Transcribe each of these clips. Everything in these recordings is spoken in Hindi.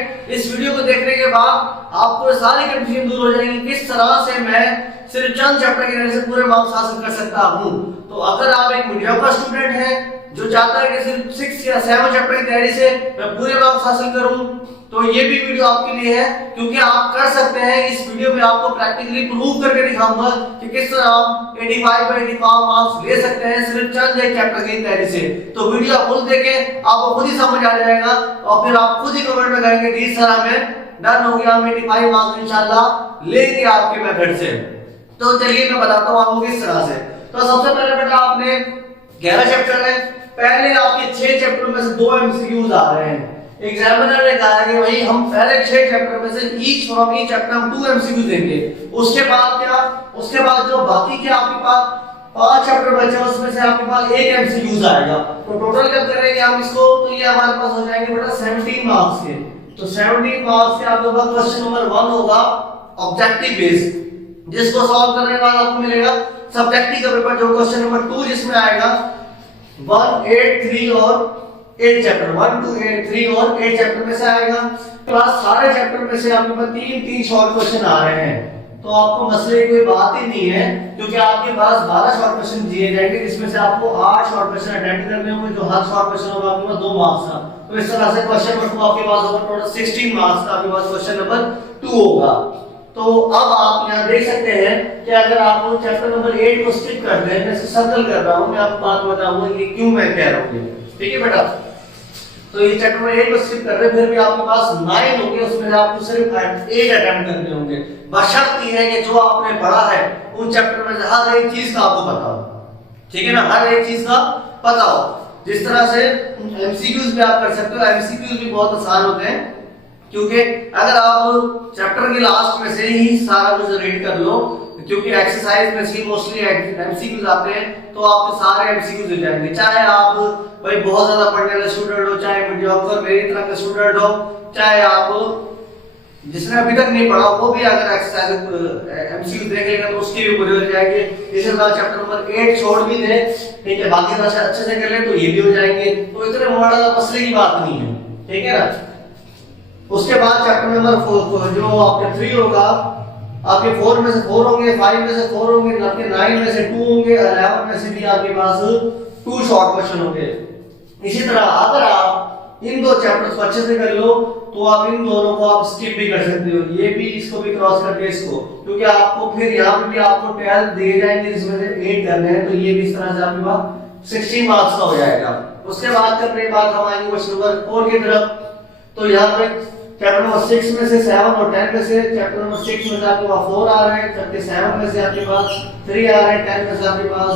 स्टूडेंट, इस वीडियो को देखने के बाद आपको सारी कंफ्यूजन दूर हो जाएगी किस तरह से मैं सिर्फ चंद चैप्टर के नजर से पूरे मार्क्स हासिल कर सकता हूं। तो अगर आप एक मीडियोकर स्टूडेंट हैं जो चाहता है कि सिर्फ 6 या 7 चैप्टर की तैयारी से मैं पूरे मार्क्स हासिल करूं, तो ये भी वीडियो आपके लिए है, क्योंकि आप कर सकते हैं। इस वीडियो में आपको प्रैक्टिकली प्रूव करके दिखाऊंगा कि किस तरह आप 85/85 मार्क्स ले सकते हैं सिर्फ चंद एक चैप्टर की तैयारी से। तो वीडियो फुल देखें, आपको खुद ही समझ आ जाएगा और फिर आप खुद ही कमेंट में कहेंगे जी सर हमें डन हो गया, हम 85 मार्क्स इंशाल्लाह लेंगे आपके मेथड से। तो चलिए मैं बताता हूं आपको किस तरह से। तो सबसे पहले बेटा आपने 11 चैप्टर है, पहले आपके 6 चैप्टर में से 2 एमसीक्यूज आ रहे हैं। एग्जामिनर ने कहा कि भाई हम पहले 6 चैप्टर में से ईच फ्रॉम ईच चैप्टर हम 2 एमसीक्यू देंगे। उसके बाद क्या, उसके बाद जो बाकी के आपके पास 5 चैप्टर बचे उसमें से आपके पास 1 एमसीक्यूज आएगा। तो टोटल जब करेंगे हम इसको तो ये हमारे पास हो जाएंगे बेटा 17 मार्क्स के। तो 17 मार्क्स के आपके पास क्वेश्चन नंबर 1 होगा ऑब्जेक्टिव बेस्ड, जिसको सॉल्व करने के बाद आपको मिलेगा सब्जेक्टिव का पेपर, जो क्वेश्चन नंबर 2 जिसमें आएगा 1, 8, 3 और 8 चैप्टर 1, 2, 8, 3 और 8 चैप्टर में से आएगा। प्लस सारे चैप्टर में से आपके पास 3 शॉर्ट क्वेश्चन आ रहे हैं। तो आपको मसले की कोई बात ही नहीं है, क्योंकि आपके पास 12 शॉर्ट क्वेश्चन दिए जाएंगे, जिसमें से आपको 8 शॉर्ट क्वेश्चन अटेम्प्ट करने होंगे, जो हर शॉर्ट क्वेश्चन होगा आपके पास 2 मार्क्स का। तो इस तरह से क्वेश्चन नंबर 2 आपके पास होगा टोटल 16 मार्क्स का, आपके पास क्वेश्चन नंबर 2 होगा। तो अब आप यहाँ देख सकते हैं कि अगर आप चैप्टर नंबर 8 को स्किप कर दें, मैं सर्कल कर रहा हूँ, मैं आपको बात बताऊंगा कि क्यों मैं कह रहा हूँ, ठीक है बेटा। तो ये चैप्टर नंबर 8 को स्किप कर रहे हैं, फिर भी आपके पास 9 होंगे, उसमें आपको सिर्फ 8 अटेम्प्ट करने होंगे। बशर्त ये है कि जो आपने पढ़ा है उन चैप्टर में से हर एक चीज का आपको पता हो, ठीक है ना, हर एक चीज का पता हो। जिस तरह से एमसीक्यूज भी आप कर सकते हो, एमसीक्यूज भी बहुत आसान होते हैं, क्योंकि अगर आप चैप्टर के लास्ट में से ही सारा कुछ रीड कर लो, क्योंकि एक्सरसाइज में से मोस्टली एमसीक्यूज आते हैं, तो आपके सारे एमसीक्यूज हो जाएंगे। चाहे आप भाई बहुत ज्यादा पढ़ने वाले स्टूडेंट हो, चाहे मीडियोकर मेरी तरह के स्टूडेंट हो, चाहे आप जिसने अभी तक नहीं पढ़ा वो भी अगर एक्सरसाइज एमसीक्यू देख लेगा तो उसकी भी पूरी हो जाएगी। इसी तरह चैप्टर नंबर 8 छोड़ भी दे, ठीक है, बाकी अच्छे से कर ले तो ये भी हो जाएंगे। तो इतने बड़ा मसले की बात नहीं है, ठीक है ना। उसके बाद चैप्टर नंबर 4 जो आपके 3 होगा, आपके 4 में से 4 होंगे, 5 में से 4 होंगे, आपके 9 में से 2 होंगे, 11 में से भी आपके पास 2 शॉर्ट क्वेश्चन होंगे। इसी तरह अगर आप इन 2 चैप्टर्स को अच्छे से कर लो तो आप इन दोनों को आप स्किप भी कर सकते हो, ये भी इसको भी क्रॉस करके इसको, क्योंकि आपको फिर यहाँ पे भी आपको 12 दिए जाएंगे जिसमें से 8 करने हैं, तो ये भी इस तरह से आपके पास 16 मार्क्स का हो जाएगा। उसके बाद करने के बाद हम आएंगे क्वेश्चन नंबर 4 की तरफ। तो यहाँ पे चैप्टर नंबर 6 में से 7 और 10 में से चैप्टर नंबर 6 में से आपके पास 4 आ रहे हैं, चैप्टर 7 में से आपके पास 3 आ रहे हैं, 10 में से आपके पास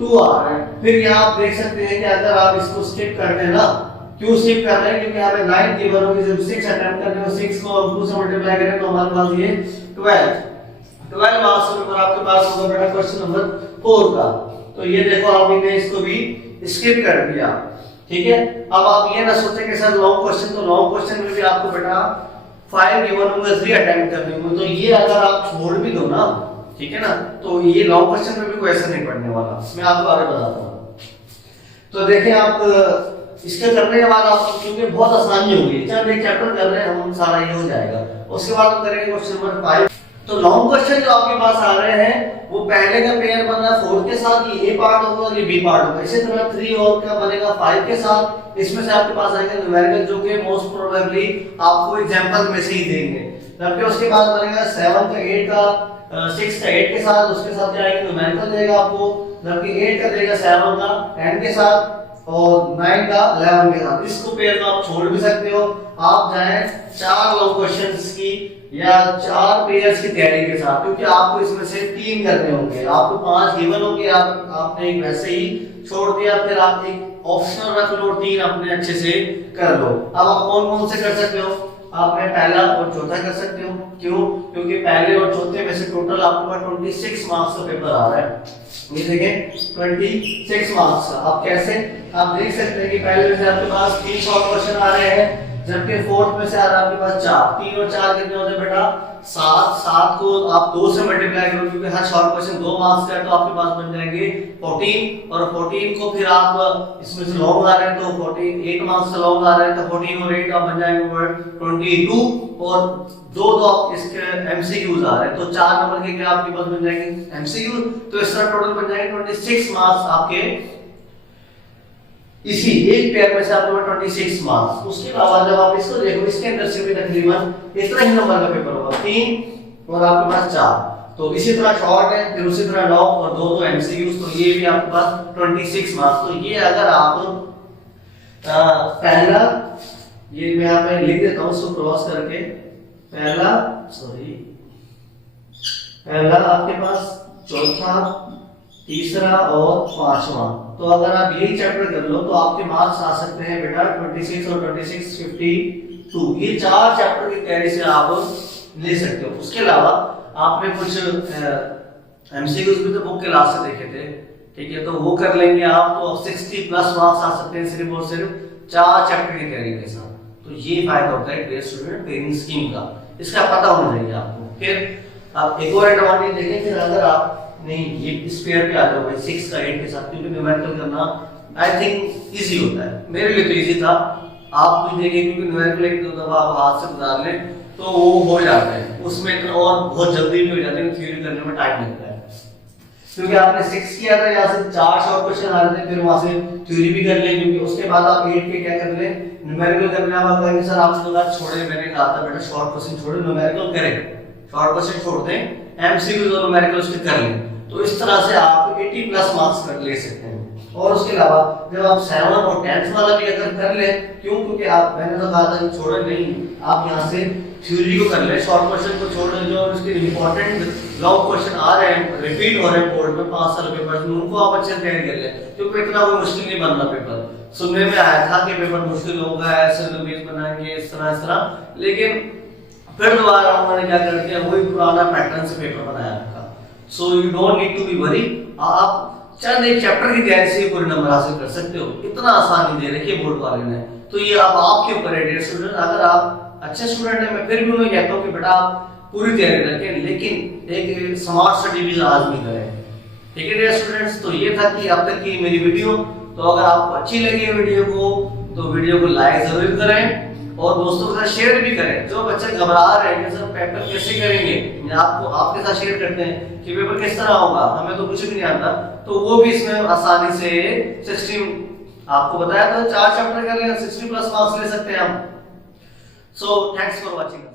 2 आ रहे हैं। फिर यहाँ आप देख सकते हैं कि अगर आप इसको स्किप कर दें ना, क्यों स्किप कर रहे हैं, क्योंकि हमें 9 गिवन होगी, जब 6 अटेम्प्ट करने में 6 को 2 से मल्टीप्लाई करें तो हमारे पास ये 12 मार्क्स के ऊपर आपके पास होगा बेटा क्वेश्चन नंबर 4 का। तो ये देखो आपने इसको भी स्किप कर दिया, ठीक है। अब आप ये ना सोचें कि सर लॉन्ग क्वेश्चन, तो लॉन्ग क्वेश्चन में भी आपको बेटा 5 गिवन होंगे, 3 अटेम्प्ट करने होंगे, तो ये अगर आप छोड़ भी दो ना, ठीक है ना, तो ये लॉन्ग क्वेश्चन में भी कोई ऐसा नहीं पढ़ने वाला, मैं आपको आगे बताता हूँ। तो देखें आप इसके करने के बाद आप, क्योंकि बहुत आसानी होगी, जब एक चैप्टर कर रहे हैं हम सारा ये हो जाएगा। उसके बाद हम करेंगे क्वेश्चन नंबर 5। तो लॉन्ग क्वेश्चन जो आपके पास आ रहे हैं वो पहले का पेयर बन रहा है 4 के साथ, ये A पार्ट होगा और ये B पार्ट होगा। इसी तरह 3 और क्या बनेगा 5 के साथ, इसमें से आपके पास आएगा न्यूमेरिकल, जो कि मोस्ट प्रोबेबली आपको एग्जांपल में से ही देंगे। जबकि उसके बाद बनेगा 7 का 8 का 6 का 8 के साथ, उसके साथ जाएगा न्यूमेरिकल देगा आपको, जबकि 8 का देगा 7 का 10 के साथ और 9 का 11 के साथ। इसको पेयर को आप छोड़ भी सकते हो, आप चाहे 4 लॉन्ग क्वेश्चंस की या 4 पेयर्स की तैयारी के साथ, क्योंकि आपको इसमें से 3 करने होंगे, आपको 5 गिवन होंगे, आपने एक वैसे ही छोड़ दिया, फिर आप एक ऑप्शनल रख लो, 3 अपने अच्छे से कर लो। अब आप कौन कौन से कर सकते हो, आपने पहला और चौथा कर सकते हो। क्यों? क्योंकि पहले और चौथे में से टोटल आपके पास 26 मार्क्स का पेपर आ रहा है। ये देखें 26 मार्क्स का। आप कैसे, आप देख सकते हैं कि पहले में से आपके पास 3 शॉर्ट क्वेश्चन आ रहे हैं, जबकि फोर्थ में से आ रहा है आपके पास 4, 3 और 4 कितने होते हैं बेटा 7, 7 को आप 2 से मल्टीप्लाई करो क्योंकि हर शॉर्ट क्वेश्चन 2 मार्क्स का है, तो आपके पास बन जाएंगे 14, और 14 को फिर आप इसमें से लॉन्ग ला रहे हैं तो 14 8 मार्क्स का लॉन्ग ला रहे हैं तो 14 और 8 आप बन जाएंगे 22, और दो आप इसके एमसीक्यूज आ रहे हैं तो 4 नंबर के क्या आपके पास बन जाएंगे एमसीक्यू, तो इस तरह टोटल बन जाएंगे 26 मार्क्स आपके इसी एक पेयर में से आपके पास 26 मार्क्स। उसके अलावा जब आप इसको देखो इसके अंदर से भी तकरीबन इतना ही नंबर का पेपर होगा 3 और आपके पास 4, तो इसी तरह शॉर्ट है फिर उसी तरह लॉन्ग और दो एमसीक्यूज, तो ये भी आपके पास 26 मार्क्स। तो ये अगर आप पहला ये मैं यहाँ पे लिख देता हूँ इसको क्रॉस करके, पहला आपके पास, चौथा, तीसरा और पांचवा, तो अगर आप यही चैप्टर कर लो तो आपके मार्क्स आ सकते हैं बेटा 26 और 26 52, ये 4 चैप्टर की तैयारी से आप ले सकते हो। उसके अलावा आपने कुछ एमसीक्यूज भी तो बुक के लास्ट से देखे थे, ठीक है, तो वो कर लेंगे आप तो 60 प्लस मार्क्स आ सकते हैं सिर्फ और सिर्फ 4 चैप्टर की तैयारी के साथ। तो ये फायदा होता है ग्रेड स्टूडेंट ट्रेनिंग स्कीम का, इसका पता होना चाहिए आपको। फिर आप एक और एडवांटेज देखें, फिर अगर आप नहीं ये इस पेयर पे आ जाओ भाई 6 का 8 के साथ, क्योंकि न्यूमेरिकल करना आई थिंक इजी होता है, मेरे लिए तो इजी था, आप भी देखें क्योंकि न्यूमेरिकल एक दो दफा आप हाथ से बता लें तो वो हो जाता है उसमें, और बहुत जल्दी भी हो जाते हैं, थ्योरी करने में टाइम लगता है। क्योंकि आपने 6 किया था, यहाँ से 4 शॉर्ट क्वेश्चन आ रहे थे, फिर वहां से थ्योरी भी कर ले, क्योंकि उसके बाद आप 8 के क्या कर ले न्यूमेरिकल करने, आप कहेंगे सर आपने कहा छोड़े, मैंने कहा था बेटा शॉर्ट क्वेश्चन छोड़े न्यूमेरिकल करें, शॉर्ट क्वेश्चन छोड़ दें, एमसीक्यूज और न्यूमेरिकल उसके कर लें, तो इस तरह से आप 80 प्लस मार्क्स कर ले सकते हैं। और उसके अलावा जब आप 7 और 10th वाला भी अगर कर ले, क्यों, क्योंकि आप मैंने तो कहा था कि छोड़े नहीं, आप यहाँ से थ्योरी को कर ले, शॉर्ट क्वेश्चन को छोड़ दें, जो उसके इंपॉर्टेंट लॉन्ग क्वेश्चन आ रहे हैं रिपीट हो रहे हैं बोर्ड में 5 साल पेपर में, उनको आप अच्छे से तैयारी कर ले, क्योंकि इतना कोई मुश्किल नहीं बन रहा पेपर। सुनने में आया था कि पेपर मुश्किल होगा, ऐसे बेस बनाएंगे इस तरह, लेकिन फिर दोबारा उन्होंने क्या कर दिया, वही पुराना पैटर्न से पेपर बनाया था। So you don't need to be worry, आप चंद एक चैप्टर की तैयारी से पूरे नंबर हासिल कर सकते हो, इतना आसानी दे रखी है बोर्ड वाले ने। तो ये अब आपके ऊपर है डियर स्टूडेंट, अगर आप अच्छे स्टूडेंट हैं, मैं फिर भी उन्हें कहता हूँ कि बेटा आप पूरी तैयारी रखें, लेकिन एक स्मार्ट स्टडी भी लाजमी करें, ठीक है डियर स्टूडेंट्स। तो ये था कि अब तक की मेरी वीडियो, तो अगर आपको अच्छी लगी वीडियो को तो वीडियो को लाइक जरूर करें और दोस्तों के साथ शेयर भी करें। जो बच्चे घबरा रहे हैं कि सर पेपर कैसे करेंगे, मैं आपको आपके साथ शेयर करते हैं कि पेपर किस तरह होगा, हमें तो कुछ भी नहीं आता, तो वो भी इसमें आसानी से 60 आपको बताया था 4 चैप्टर कर लें 60 प्लस मार्क्स ले सकते हैं हम। So thanks for watching.